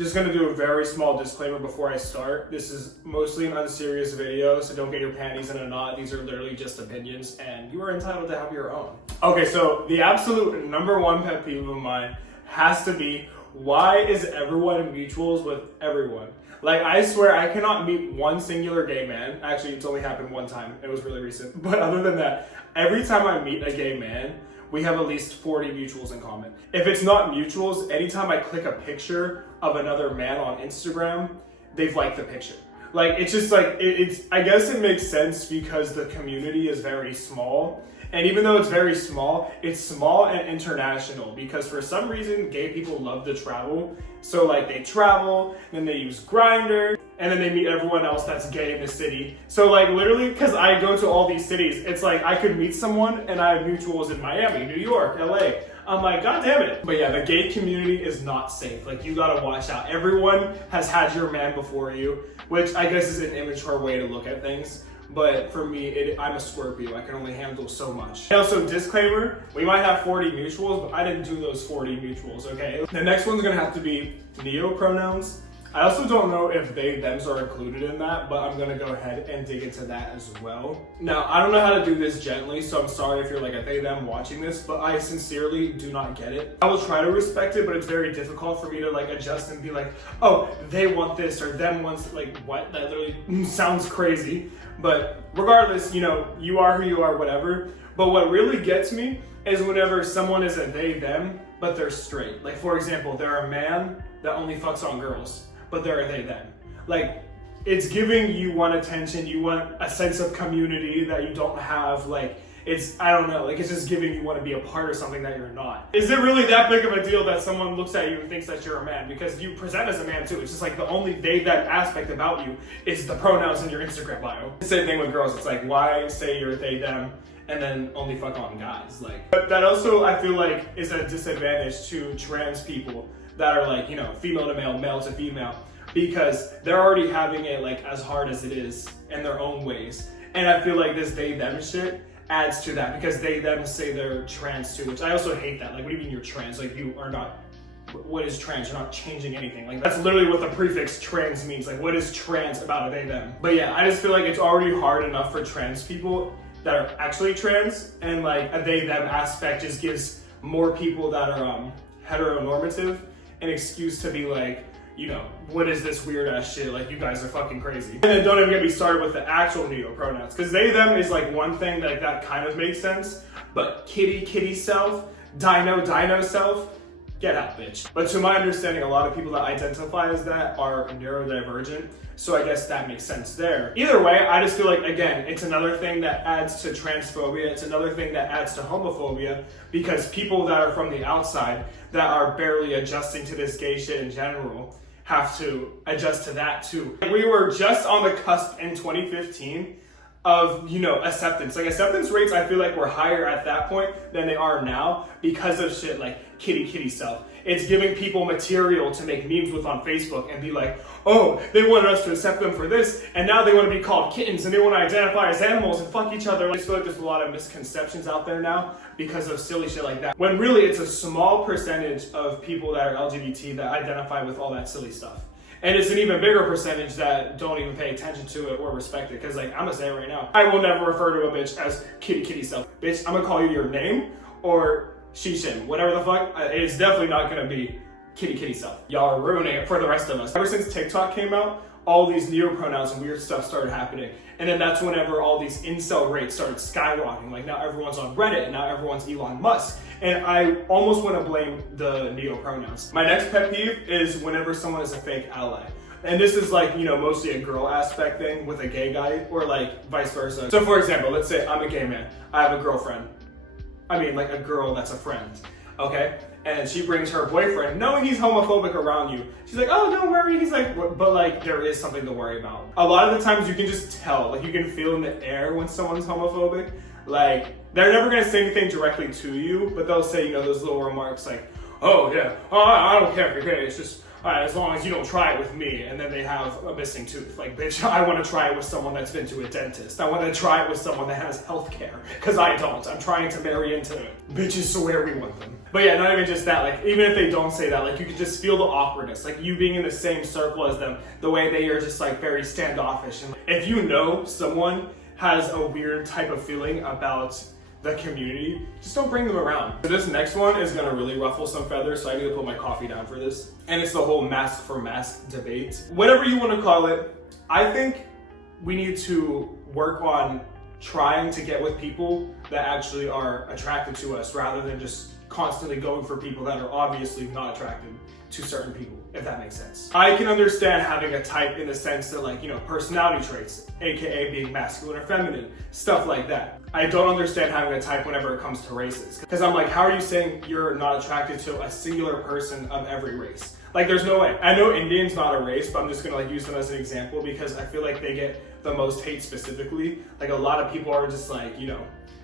Just gonna do a very small disclaimer before I start. This is mostly an unserious video, so don't get your panties in a knot. These are literally just opinions, and you are entitled to have your own. Okay, so the absolute number one pet peeve of mine has to be, why is everyone mutuals with everyone? Like, I swear I cannot meet one singular gay man. Actually, it's only happened one time. It was really recent. But other than that, every time I meet a gay man, we have at least 40 mutuals in common. If it's not mutuals, anytime I click a picture of another man on Instagram, they've liked the picture. Like, it's just like, I guess it makes sense because the community is very small. And even though it's very small, it's small and international because for some reason, gay people love to travel. So like they travel, then they use Grindr, and then they meet everyone else that's gay in the city. So like literally, because I go to all these cities, it's like I could meet someone and I have mutuals in Miami, New York, LA. I'm like, God damn it. But yeah, the gay community is not safe. Like, you gotta watch out. Everyone has had your man before you, which I guess is an immature way to look at things. But for me, I'm a Scorpio. I can only handle so much. And also, disclaimer, we might have 40 mutuals, but I didn't do those 40 mutuals, okay? The next one's gonna have to be neo-pronouns. I also don't know if they, thems are included in that, but I'm gonna go ahead and dig into that as well. Now, I don't know how to do this gently, so I'm sorry if you're like a they, them watching this, but I sincerely do not get it. I will try to respect it, but it's very difficult for me to like adjust and be like, oh, they want this or them wants, like what? That literally sounds crazy. But regardless, you know, you are who you are, whatever. But what really gets me is whenever someone is a they, them, but they're straight. Like, for example, they're a man that only fucks on girls, but they're a they, them. Like, it's giving you want attention, you want a sense of community that you don't have. Like, it's, I don't know, like it's just giving you want to be a part of something that you're not. Is it really that big of a deal that someone looks at you and thinks that you're a man? Because you present as a man too. It's just like the only they, them aspect about you is the pronouns in your Instagram bio. Same thing with girls. It's like, why say you're they, them, and then only fuck on guys? Like, but that also, I feel like, is a disadvantage to trans people that are like, you know, female to male, male to female, because they're already having it like as hard as it is in their own ways. And I feel like this they, them shit adds to that because they, them say they're trans too, which I also hate that. Like, what do you mean you're trans? Like, you are not, what is trans? You're not changing anything. Like, that's literally what the prefix trans means. Like, what is trans about a they, them? But yeah, I just feel like it's already hard enough for trans people that are actually trans, and like a they, them aspect just gives more people that are heteronormative an excuse to be like, you know, what is this weird ass shit? Like, you guys are fucking crazy. And then don't even get me started with the actual neo-pronouns, because they, them is like one thing that kind of makes sense, but kitty, kitty self, dino, dino self, get out, bitch. But to my understanding, a lot of people that identify as that are neurodivergent, so I guess that makes sense there. Either way, I just feel like, again, it's another thing that adds to transphobia, it's another thing that adds to homophobia, because people that are from the outside, that are barely adjusting to this gay shit in general, have to adjust to that too. We were just on the cusp in 2015 of, you know, acceptance. Like, acceptance rates, I feel like were higher at that point than they are now because of shit like kitty, kitty self. It's giving people material to make memes with on Facebook and be like, oh, they wanted us to accept them for this, and now they want to be called kittens and they want to identify as animals and fuck each other. I just feel like there's a lot of misconceptions out there now because of silly shit like that. When really it's a small percentage of people that are LGBT that identify with all that silly stuff. And it's an even bigger percentage that don't even pay attention to it or respect it. Because like, I'm gonna say it right now, I will never refer to a bitch as kitty, kitty self. Bitch, I'm gonna call you your name or she, shim, whatever the fuck. It's definitely not gonna be kitty, kitty self. Y'all are ruining it for the rest of us. Ever since TikTok came out, all these neo-pronouns and weird stuff started happening. And then that's whenever all these incel rates started skyrocketing. Like, now everyone's on Reddit and now everyone's Elon Musk. And I almost want to blame the neo-pronouns. My next pet peeve is whenever someone is a fake ally. And this is like, you know, mostly a girl aspect thing with a gay guy or like vice versa. So for example, let's say I'm a gay man. I have a girlfriend. I mean, like a girl that's a friend, okay? And she brings her boyfriend, knowing he's homophobic around you. She's like, oh, don't worry. He's like, but like, there is something to worry about. A lot of the times you can just tell, like you can feel in the air when someone's homophobic. Like, they're never gonna say anything directly to you, but they'll say, you know, those little remarks like, oh yeah, oh, I don't care if you're gay, it's just, all right, as long as you don't try it with me, and then they have a missing tooth. Like, bitch, I want to try it with someone that's been to a dentist. I want to try it with someone that has health care, because I don't. I'm trying to marry into bitches to where we want them. But yeah, not even just that, like, even if they don't say that, like, you could just feel the awkwardness, like, you being in the same circle as them, the way they are just, like, very standoffish. And if you know someone has a weird type of feeling about the community, just don't bring them around. So this next one is gonna really ruffle some feathers, so I need to put my coffee down for this. And it's the whole mask for mask debate. Whatever you wanna call it, I think we need to work on trying to get with people that actually are attracted to us, rather than just constantly going for people that are obviously not attracted to certain people, if that makes sense. I can understand having a type in the sense that, like, you know, personality traits, aka being masculine or feminine, stuff like that. I don't understand having a type whenever it comes to races. Because I'm like, how are you saying you're not attracted to a singular person of every race? Like, there's no way. I know Indian's not a race, but I'm just gonna like use them as an example because I feel like they get the most hate specifically. Like, a lot of people are just like, you know,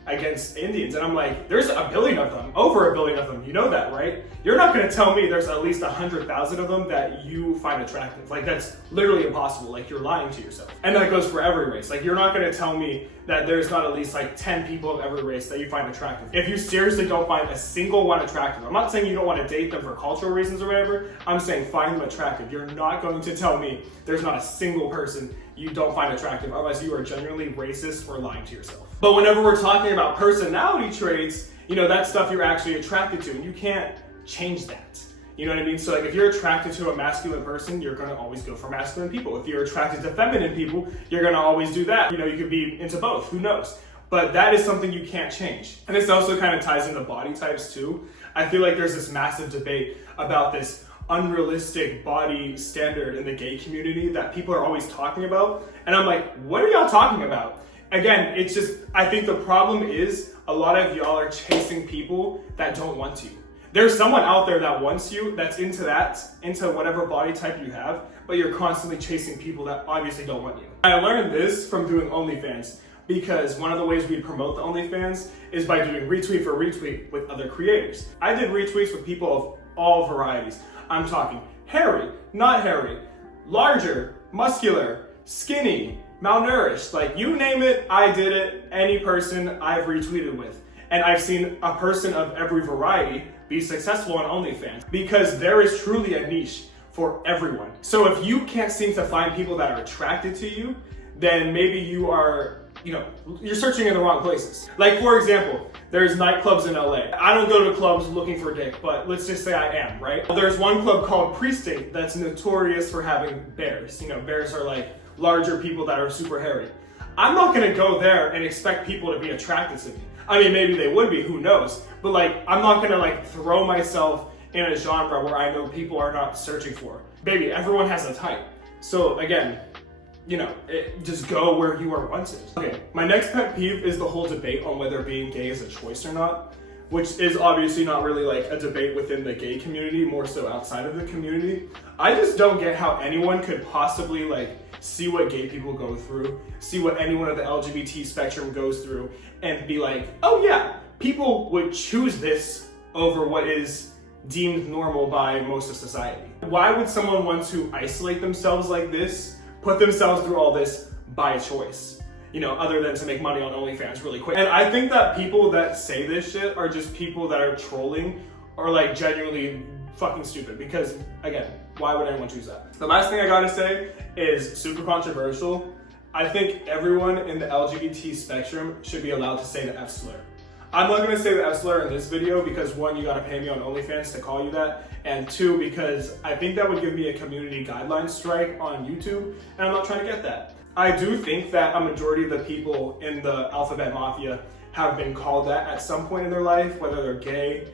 against Indians, and I'm like, there's a billion of them, over a billion of them, you know that, right? You're not gonna tell me there's at least 100,000 of them that you find attractive. Like, that's literally impossible. Like, you're lying to yourself. And that goes for every race. Like, you're not gonna tell me that there's not at least like 10 people of every race that you find attractive. If you seriously don't find a single one attractive, I'm not saying you don't want to date them for cultural reasons or whatever, I'm saying find them attractive. You're not going to tell me there's not a single person you don't find attractive unless you are genuinely racist or lying to yourself. But whenever we're talking about personality traits, you know, that's stuff you're actually attracted to, and you can't change that. You know what I mean? So like, if you're attracted to a masculine person, you're gonna always go for masculine people. If you're attracted to feminine people, you're gonna always do that. You know, you could be into both, who knows? But that is something you can't change. And this also kind of ties into body types too. I feel like there's this massive debate about this unrealistic body standard in the gay community that people are always talking about. And I'm like, what are y'all talking about? Again, it's just, I think the problem is a lot of y'all are chasing people that don't want you. There's someone out there that wants you, that's into whatever body type you have, but you're constantly chasing people that obviously don't want you. I learned this from doing OnlyFans, because one of the ways we promote the OnlyFans is by doing retweet for retweet with other creators. I did retweets with people of all varieties. I'm talking hairy, not hairy, larger, muscular, skinny, malnourished, like you name it, I did it. Any person I've retweeted with. And I've seen a person of every variety be successful on OnlyFans, because there is truly a niche for everyone. So if you can't seem to find people that are attracted to you, then maybe you are, you know, you're searching in the wrong places. Like, for example, there's nightclubs in LA. I don't go to clubs looking for dick, but let's just say I am, right? There's one club called Pre-State that's notorious for having bears. You know, bears are like larger people that are super hairy. I'm not gonna go there and expect people to be attracted to me. I mean, maybe they would be, who knows? But like, I'm not gonna like throw myself in a genre where I know people are not searching for. Baby, everyone has a type. So again, you know, just go where you are wanted. Okay, my next pet peeve is the whole debate on whether being gay is a choice or not, which is obviously not really like a debate within the gay community, more so outside of the community. I just don't get how anyone could possibly like see what gay people go through, see what anyone of the LGBT spectrum goes through, and be like, oh yeah, people would choose this over what is deemed normal by most of society. Why would someone want to isolate themselves like this, put themselves through all this by choice? You know, other than to make money on OnlyFans really quick. And I think that people that say this shit are just people that are trolling or like genuinely fucking stupid, because again, why would anyone choose that? The last thing I gotta say is super controversial. I think everyone in the LGBT spectrum should be allowed to say the F slur. I'm not gonna say the F slur in this video because one, you gotta pay me on OnlyFans to call you that, and two, because I think that would give me a community guidelines strike on YouTube, and I'm not trying to get that. I do think that a majority of the people in the alphabet mafia have been called that at some point in their life, whether they're gay,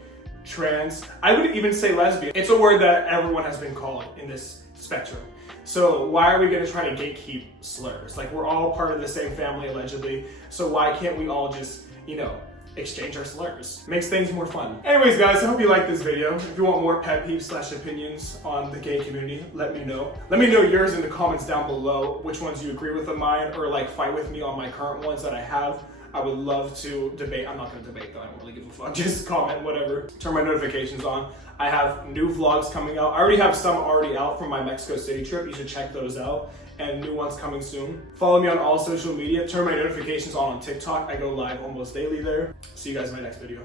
trans, I would even say lesbian. It's a word that everyone has been called in this spectrum. So why are we gonna try to gatekeep slurs? Like, we're all part of the same family allegedly, so why can't we all just, you know, exchange our slurs? Makes things more fun. Anyways guys, I hope you liked this video. If you want more pet peeves / opinions on the gay community, let me know. Let me know yours in the comments down below, which ones you agree with of mine, or like fight with me on my current ones that I have. I would love to debate. I'm not gonna debate though, I don't really give a fuck. Just comment, whatever. Turn my notifications on. I have new vlogs coming out. I already have some already out from my Mexico City trip. You should check those out. And new ones coming soon. Follow me on all social media. Turn my notifications on TikTok. I go live almost daily there. See you guys in my next video.